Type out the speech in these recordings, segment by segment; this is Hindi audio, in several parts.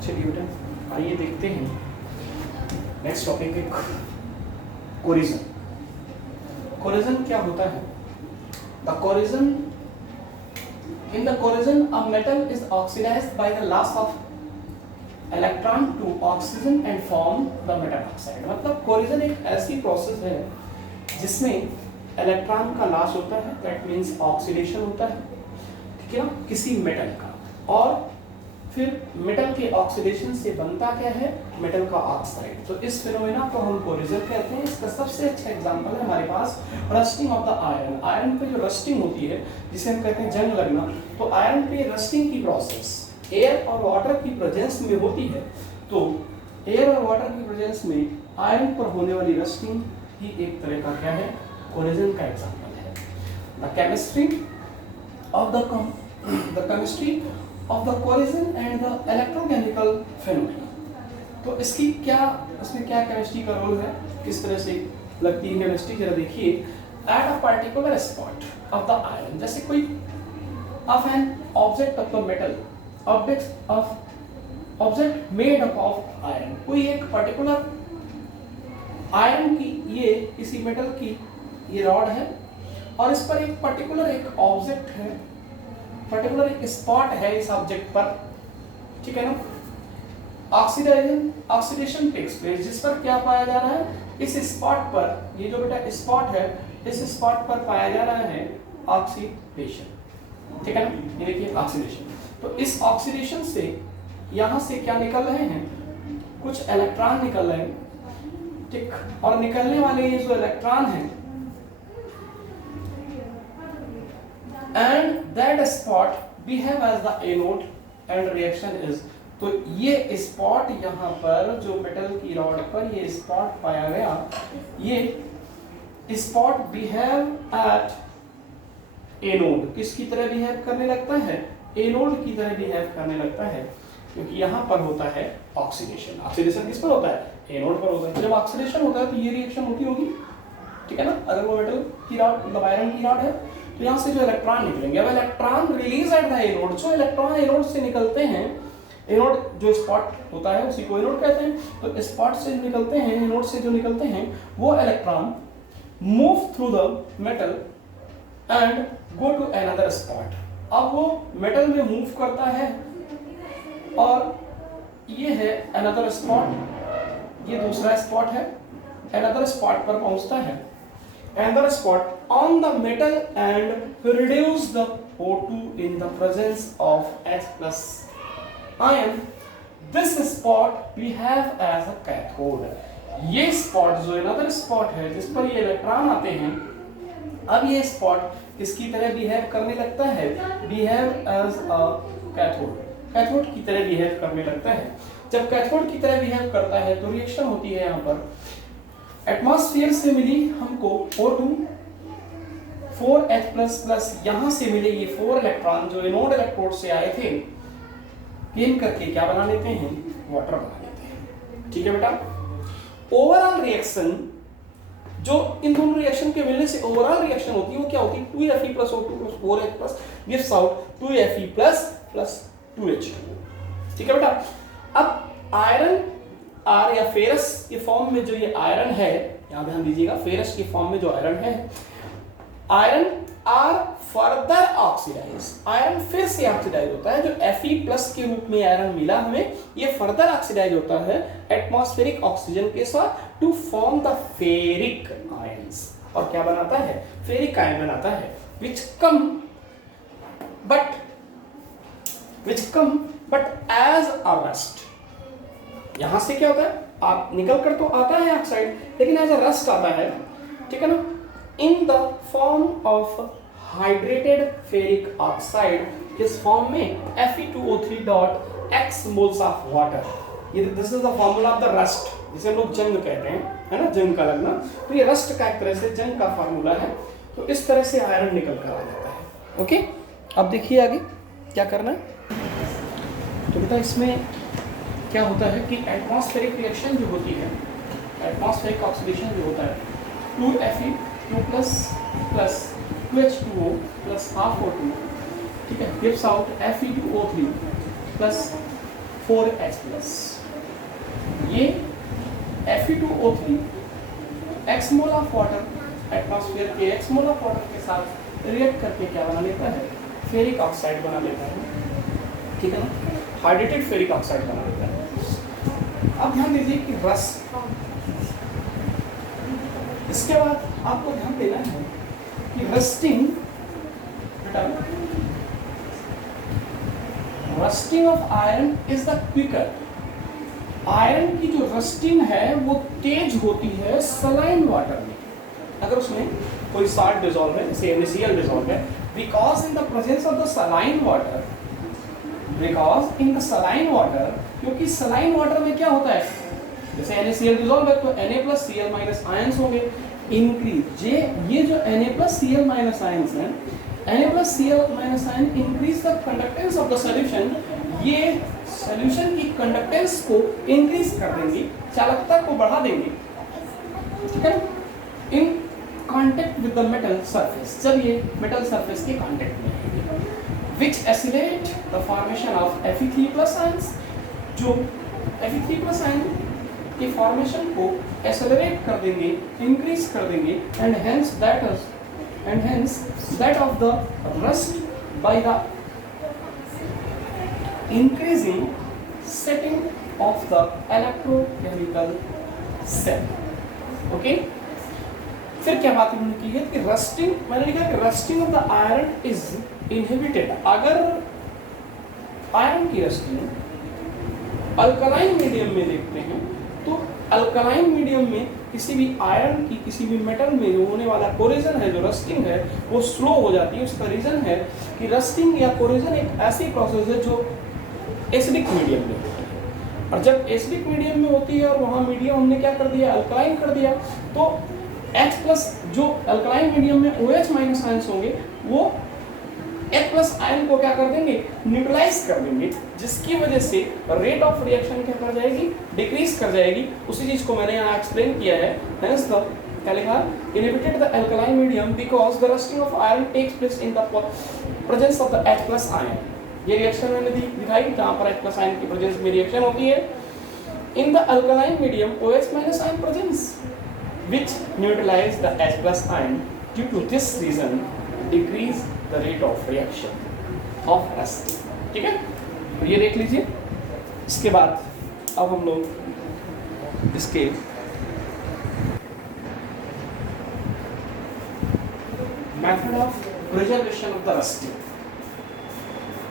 चलिए बेटा आइए देखते हैं नेक्स्ट टॉपिक है कोरिजन। कोरिजन क्या होता है? The corrosion in the corrosion a metal is oxidized by the loss of electron to oxygen and form the metal oxide. मतलब कोरिजन एक ऐसी प्रोसेस है जिसमें इलेक्ट्रॉन का लॉस होता है, दैट मीन्स ऑक्सीडेशन होता है, ठीक है ना, किसी मेटल का, और फिर मेटल के ऑक्सीडेशन से बनता क्या है? मेटल का ऑक्साइड। तो इस फिनोमेना को हम कोरिजन कहते हैं। इसका सबसे अच्छा एग्जांपल है हमारे पास rusting of the iron. Iron पे जो रस्टिंग होती है जिसे हम कहते हैं जंग लगना, तो आयरन पे रस्टिंग की प्रोसेस एयर और वाटर की प्रेजेंस में होती है। तो एयर और वाटर की प्रेजेंस में आयरन पर होने वाली रस्टिंग ही एक तरह का क्या है? कोरिजन का एग्जांपल है। The chemistry of the chemistry of the corrosion and the electrochemical phenomena। तो इसमें क्या केमिस्ट्री का रोल है, किस तरह से लगती है केमिस्ट्री, जरा देखिए। At a particular spot of the iron, जैसे कोई of an object of the metal, object made up of iron, कोई एक पर्टिकुलर आयरन की, ये किसी मेटल की ये रॉड है और इस पर एक पर्टिकुलर एक ऑब्जेक्ट है, पर्टिकुलर एक स्पॉट है इस ऑब्जेक्ट पर, ठीक है ना। ऑक्सीडेशन टेक्स प्लेस, जिस पर क्या पाया जा रहा है? इस स्पॉट पर, ये जो बेटा स्पॉट है, इस स्पॉट पर पाया जा रहा है ऑक्सीडेशन, ठीक है ना। ये देखिए ऑक्सीडेशन। तो इस ऑक्सीडेशन से यहां से क्या निकल रहे हैं? कुछ इलेक्ट्रॉन निकल रहे हैं, ठीक, और निकलने वाले ये जो इलेक्ट्रॉन हैं, and that spot behave as the anode and reaction is। तो ये स्पॉट यहाँ पर जो मेटल की रॉड पर ये स्पॉट पाया गया, ये स्पॉट बिहेव एट एनोड, किसकी तरह बिहेव करने लगता है? एनोड की तरह बिहेव करने लगता है, क्योंकि यहाँ पर होता है ऑक्सीडेशन। ऑक्सीडेशन किस पर होता है? एनोड पर होता है। जब ऑक्सीडेशन होता है तो ये रिएक्शन होती होगी, ठीक है ना। अगर वो मेटल की रॉड मतलब आयरन की रॉड है तो यहाँ से जो इलेक्ट्रॉन निकलेंगे, अब electron release at the anode, जो इलेक्ट्रॉन एनोड से निकलते हैं, एनोड जो स्पॉट होता है उसी को एनोड कहते हैं। तो स्पॉट से निकलते हैं, एनोड से जो निकलते हैं वो electron move through the metal and go to another spot. अब वो मेटल में मूव करता है और ये है अनदर स्पॉट, ये दूसरा स्पॉट है, अनदर स्पॉट पर पहुंचता है, another spot on the metal and reduce the O2 in the presence of H plus ion। This spot we have as a cathode। ये spot जो another spot है जिस पर ये इलेक्ट्रॉन आते हैं, अब ये spot किसकी तरह बिहेव करने लगता है? Behave as a cathode, cathode की तरह बिहेव करने लगता है। जब कैथोड की तरह बिहेव करता है तो रिएक्शन होती है यहाँ पर, एटमॉस्फेयर से मिली हमको O2 4H++, यहां से मिले ये 4 इलेक्ट्रॉन जो एनोड इलेक्ट्रोड से आए थे, गेन करके क्या बना लेते हैं? वाटर बना लेते हैं, ठीक है बेटा। ओवरऑल रिएक्शन जो इन दोनों रिएक्शन के मिलने से ओवरऑल रिएक्शन होती है वो क्या होती है? 2Fe + O2 + 4H+ gives out 2Fe + 2H2, ठीक है बेटा। अब आयरन आर या फेरस के फॉर्म में जो ये आयरन है, यहां ध्यान दीजिएगा, फेरस के फॉर्म में जो आयरन है, iron are further oxidize, iron फिर से ऑक्सीडाइज होता है। जो Fe+ के रूप में आयरन मिला हमें, ये फर्दर ऑक्सीडाइज होता है एटमॉस्फेरिक ऑक्सीजन के साथ to form the ferric ions, और क्या बनाता है? फेरिक आयन बनाता है, which come but as a rust। यहां से क्या होता है? आप निकल कर तो आता है ऑक्साइड, लेकिन एज अ रस्ट आता है, ठीक है ना, in the form of hydrated ferric oxide. इस फॉर्म में Fe2O3 मोल्स ऑफ वाटर, ये this is the formula of the rust, जिसे हम लोग जंग कहते हैं, है ना, जंग का लगना। तो ये रस्ट का एक तरह से जंग का फार्मूला है। तो इस तरह से आयरन निकल कर आ जाता है। ओके, अब देखिए आगे क्या करना है। तो बेटा इसमें क्या होता है कि एटमॉस्फेरिक रिएक्शन जो होती है, एटमॉस्फेरिक ऑक्सीडेशन जो होता है, 2Fe2+ + 2H2O + ½ O2, ठीक है, गिव्स आउट Fe2O3 + 4H+। ये Fe2O3 x mole of water atmosphere के x मोल ऑफ वाटर के साथ रिएक्ट करके क्या बना लेता है, फेरिक ऑक्साइड बना लेता है, ठीक है ना, हाइड्रेटेड फेरिक ऑक्साइड बना लेता है। अब ध्यान दीजिए कि रस, इसके बाद आपको ध्यान देना है कि rusting of iron is the quicker. Iron की जो रस्टिंग है वो तेज होती है सलाइन वाटर में, अगर उसमें कोई साल्ट डिसॉल्व है, जैसे NaCl डिसॉल्व है, because in the presence of the saline water, because in the saline water, क्योंकि सलाइन वाटर में क्या होता है, जैसे NaCl डिसॉल्व है तो Na+Cl- आयंस होंगे, इंक्रीज ये जो Na+Cl- आयंस हैं, Na+Cl- ion increase the conductance of the solution, ये सॉल्यूशन की कंडक्टेंस को इंक्रीज कर देंगे, चालकता को बढ़ा देंगे, ठीक है, in contact with the metal surface, जब ये मेटल सरफेस के कांटेक्ट में आएंगे, which accelerate the formation of Fe3+ ions, जो Fe3+ आयन के फॉर्मेशन को एक्सेलरेट कर देंगे, इंक्रीज कर देंगे, and hence that of the rust by the increasing setting of the electrochemical cell। Okay, फिर क्या बात उन्होंने की है कि रस्टिंग, मैंने लिखा कि rusting of the iron is inhibited. अगर आयरन की रस्टिंग अल्कलाइन मीडियम में देखते हैं तो अल्कलाइन मीडियम में किसी भी आयरन की किसी भी मेटल में जो होने वाला कोरेजन है, जो रस्टिंग है, वो स्लो हो जाती है। उसका रीजन है कि रस्टिंग या कोरेजन एक ऐसी प्रोसेस है जो एसिडिक मीडियम में होती है, और जब एसिडिक मीडियम में होती है और वहाँ मीडियम हमने क्या कर दिया, अल्कलाइन कर दिया, तो H+ जो अल्कलाइन मीडियम में OH- आयंस होंगे वो H+ आयन को क्या कर देंगे, न्यूट्रलाइज कर देंगे, जिसकी वजह से रेट ऑफ रिएक्शन क्या कर जाएगी, डिक्रीज कर जाएगी। उसी चीज को मैंने यहाँ एक्सप्लेन किया है। Hence the क्या लिखा, inhibited the alkaline medium because the rusting of iron takes place in the presence of the H+ ion. ये रिएक्शन मैंने दिखाई जहाँ पर H+ आयन की प्रेजेंस में रिएक्शन होती है। In the alkaline medium OH- ion presence which neutralize the H+ ion. Due to this reason, decrease the rate of reaction of rusting। ठीक है, तो ये देख लीजिए। इसके बाद अब हम लोग इसके method of preservation of the rusting,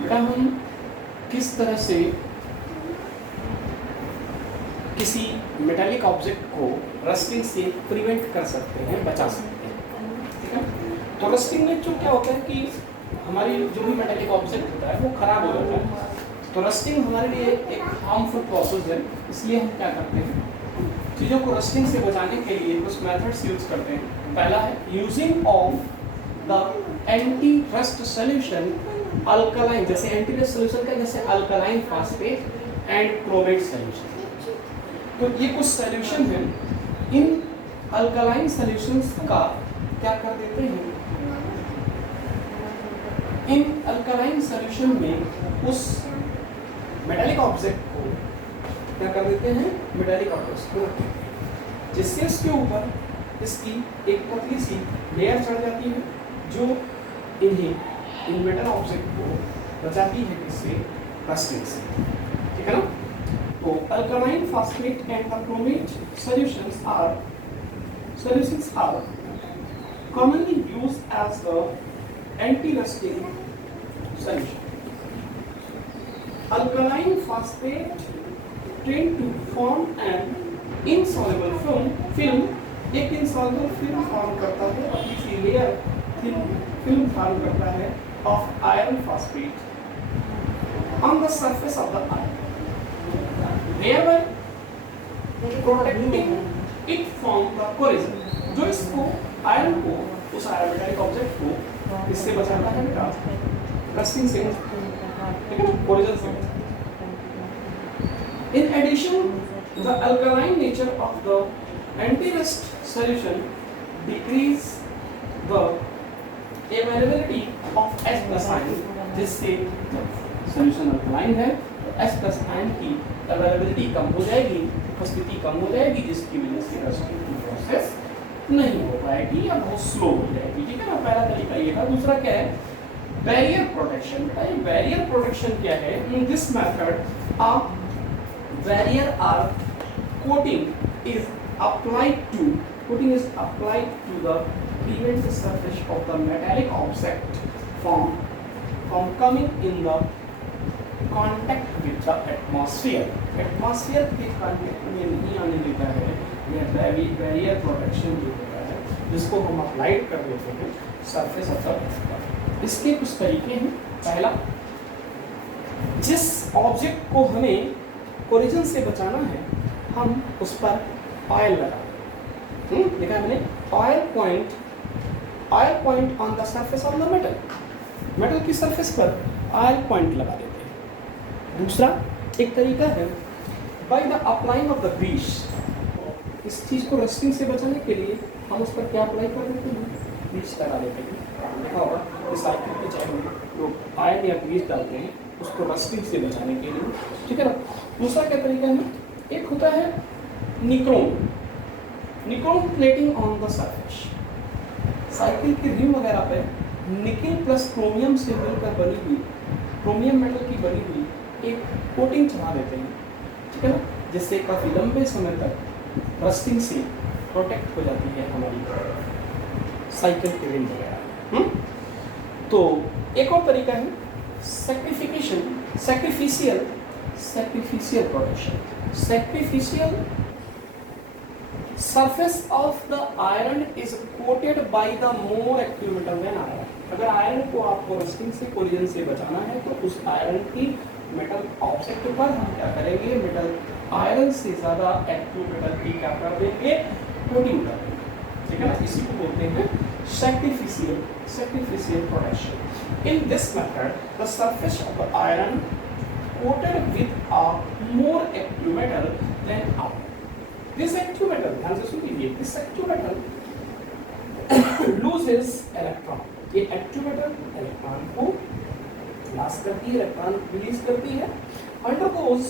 बेटा हम किस तरह से किसी मेटालिक ऑब्जेक्ट को रस्टिंग से प्रिवेंट कर सकते हैं, बचा सकते हैं, ठीक है। तो रस्टिंग में जो क्या होता है कि हमारी जो भी मेटालिक ऑब्जेक्ट होता है वो खराब हो जाता है। तो रस्टिंग हमारे लिए एक हार्मफुल प्रोसेस है, इसलिए हम क्या करते हैं, चीज़ों को रस्टिंग से बचाने के लिए कुछ मेथड्स यूज करते हैं। पहला है using of the anti rust solution alkaline, जैसे एंटी रस्ट सोल्यूशन का जैसे alkaline phosphate and chromate solution. तो ये कुछ सोल्यूशन है, इन अल्कलाइन सॉल्यूशंस का क्या कर देते हैं, इन अल्कलाइन सॉल्यूशन में उस मेटालिक ऑब्जेक्ट को क्या कर देते हैं, मेटालिक ऑब्जेक्ट को रखते हैं, जिससे उसके ऊपर इसकी एक पतली सी लेयर चढ़ जाती है जो इन्हें इन मेटल ऑब्जेक्ट को बचाती है किससे, रस्टिंग से, ठीक है ना। तो alkaline phosphate and the chromate solutions are commonly used as the anti-rusting solution. Alkaline phosphate tend to form an insoluble film, एक insoluble film फॉर्म करता है, पतली सी लेयर फिल्म फॉर्म करता है of iron phosphate on the surface of the iron, thereby protecting it from the corrosion। जो इसको आयरन को, उस आयरन मेटालिक ऑब्जेक्ट को इससे बचाता है बेटा, रस्टिंग से, ठीक है ना, कोरोजन से। In addition, the alkaline nature of the anti-rust solution decrease the availability of H+ ion, जिससे सॉल्यूशन अल्कलाइन है H प्लस आयन की अवेलेबिलिटी कम हो जाएगी, उपस्थिति कम हो जाएगी, जिसकी वजह से रस्टिंग की प्रोसेस नहीं हो पाएगी या बहुत स्लो हो जाएगी। ठीक है ना, पहला तरीका ये था। दूसरा क्या है, बैरियर प्रोटेक्शन। बताइए बैरियर प्रोटेक्शन क्या है। In this method a barrier or coating is applied to the prevent the surface of the metallic object from coming in the contact with the atmosphere के कांटेक्ट में नहीं आने देता है यह बैरियर प्रोटेक्शन जो होता है, जिसको हम अप्लाइड कर देते हैं सरफेस ऑफ द। इसके कुछ तरीके हैं। पहला, जिस ऑब्जेक्ट को हमें कोलिजन से बचाना है हम उस पर ऑयल लगा देखा है मैंने, oil point on the surface of the metal की सरफेस पर ऑयल पॉइंट लगा देते हैं। दूसरा एक तरीका है by the applying of the grease. इस चीज को रस्टिंग से बचाने के लिए हम उस पर क्या अप्लाई कर देते हैं, ग्रीस लगा देते हैं। देखा होगा इस साइकिल पे चाहे लोग ऑयल या ग्रीस डालते हैं उसको रस्टिंग से बचाने के लिए। ठीक है ना। दूसरा क्या तरीका है, एक होता है nichrome plating on the surface. Cycle की रिम वगैरह पे निकेल प्लस क्रोमियम से मिलकर बनी हुई, क्रोमियम मेटल की बनी हुई एक कोटिंग चढ़ा देते हैं। ठीक है ना, जिससे काफ़ी लंबे समय तक रस्टिंग से प्रोटेक्ट हो जाती है हमारी साइकिल की रिम वगैरह। तो एक और तरीका है sacrificial protection. Sacrificial surface of the iron is coated by the more active metal than iron। अगर आयरन को आपको रस्टिंग से कोलिजन से बचाना है तो उस आयरन की मेटल ऑब्जेक्ट पर हम क्या करेंगे, मेटल आयरन से ज़्यादा एक्टिव मेटल की क्या कर देंगे, कोटिंग कर देंगे। ठीक है ना, इसी को बोलते हैं sacrificial protection. In this method the surface of the iron coated with a more active metal than iron। This active metal, ध्यान से सुनिए, this active metal loses electron। ये active metal इलेक्ट्रॉन को लॉस करती है, इलेक्ट्रॉन रिलीज करती है, undergoes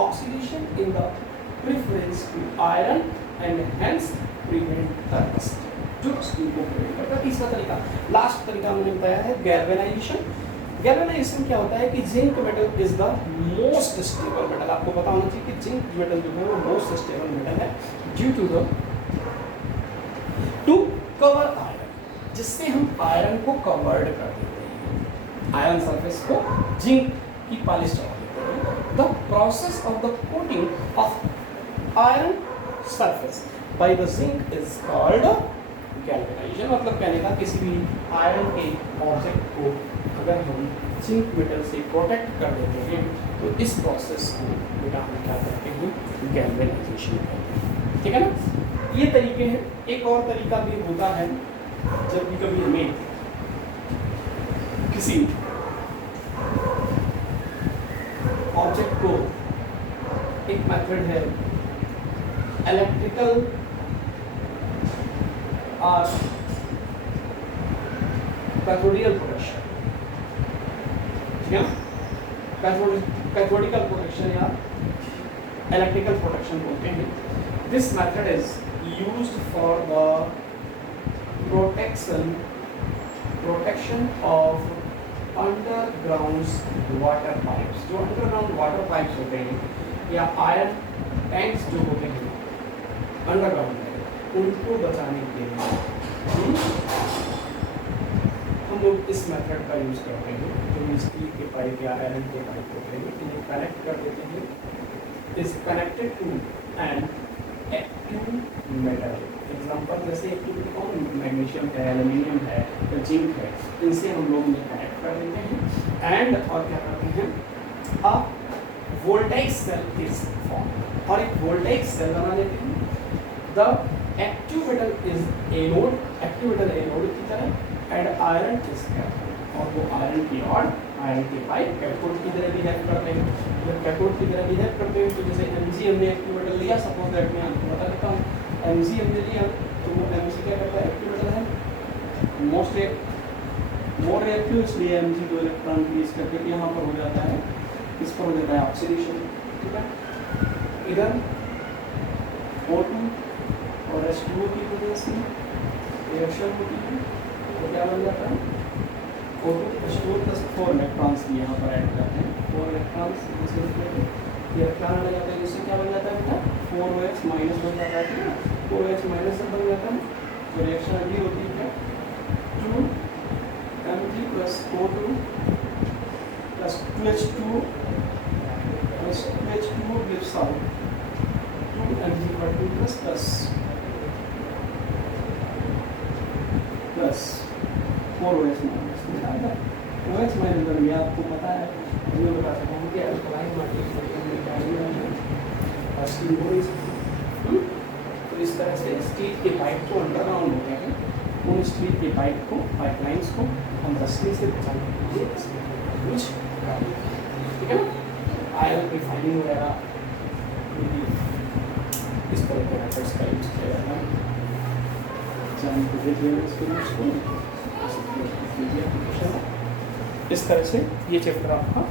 oxidation in the preference to iron and hence prevent the rust। जो rusting को prevent करता है। तीसरा तरीका, लास्ट तरीका मैंने बताया है गैल्वेनाइजेशन। गैल्वेनाइजेशन क्या होता है कि zinc metal is the most stable metal. आपको पता होना चाहिए कि जिंक मेटल जो है वो मोस्ट स्टेबल मेटल है ड्यू टू कवर आयरन, जिससे हम आयरन को कवर्ड कर देते हैं। आयरन सरफेस को जिंक की पॉलिश चढ़ा देते हैं। The process of the coating of iron surface by the zinc is called galvanisation. मतलब कहने का किसी भी आयरन के ऑब्जेक्ट को अगर हम जिंक मेटल से प्रोटेक्ट कर देते हैं तो इस प्रोसेस को बेटा हम क्या करते हैं, गैल्वेनाइजेशन करते हैं। ठीक है ना, ये तरीके हैं। एक और तरीका भी होता है जब भी कभी हमें किसी ऑब्जेक्ट को, एक मेथड है इलेक्ट्रिकल और कैथोडिकल प्रोटेक्शन। कैथोडिकल प्रोटेक्शन या इलेक्ट्रिकल प्रोटेक्शन बोलते हैं। This method is used for the protection of underground water pipes. जो अंडरग्राउंड वाटर पाइप्स होते हैं या आयरन टैंक्स जो होते हैं अंडरग्राउंड में, उनको बचाने के लिए हम लोग इस मेथड का यूज़ करते हैं। जो स्टील के पाइप या आयरन के पाइप होते हैं इन्हें कनेक्ट कर देते हैं, is connected to an active metal. Example जैसे एक्टिव कौन, मैग्नीशियम है, एल्यूमिनियम है, जिंक है, इनसे हम लोग इन्हें कनेक्ट कर देते हैं एंड और क्या करते हैं, a voltage cell is form, और एक वोल्टेज सेल बना देते हैं। The active metal is anode, active metal anode की तरह एंड आयरन इज कैथोड, और वो आयरन की रॉड, आयरन के पाइप कैथोड की तरह भी हेल्प करते हैं। जब कैथोड की तरह भी हेल्प करते हैं तो जैसे एमजी हमने एक्टिव मेटल लिया, सपोज दैट मैं आपको बता देता हूँ एमजी हमने लिया तो वो एमजी क्या करता है, एक्टिव मेटल है, मोर रिएक्टिव, इसलिए एमजी 2 इलेक्ट्रॉन रिलीज करके यहाँ पर हो जाता है इस पर हो जाता है ऑक्सीडेशन, ठीक है। इधर O2 और H2O की वजह से रिएक्शन होती है तो क्या बन जाता है O2 H2O प्लस 4 इलेक्ट्रॉन्स भी यहाँ पर ऐड करते हैं, 4 इलेक्ट्रॉन्स जैसे इलेक्ट्रॉन आ जाता है जिससे क्या बन जाता है बेटा 4OH माइनस बन जाता है, ठीक है। 4OH माइनस बन जाता है तो रिएक्शन अभी होती है 2Mg plus O2 plus 2H2 plus 2H2O gives out 2Mg/2 plus 4OH minus. OH minus बन गया, आपको पता है, मैं बता सकता हूँ कि अल्कलाइन तो इस तरह से स्टील के पाइप जो अंडरग्राउंड हो गए हैं उन स्टील के पाइप को पाइपलाइंस को हम रस्सी से बचाने के लिए कुछ, ठीक है ना, आयल रिफाइनिंग वगैरह इस तरह के मेथड्स का यूज किया जाता है। इस तरह से ये चैप्टर आपका,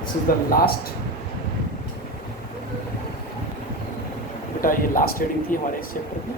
दिस इज द लास्ट बेटा, ये लास्ट रीडिंग थी हमारे इस चैप्टर की।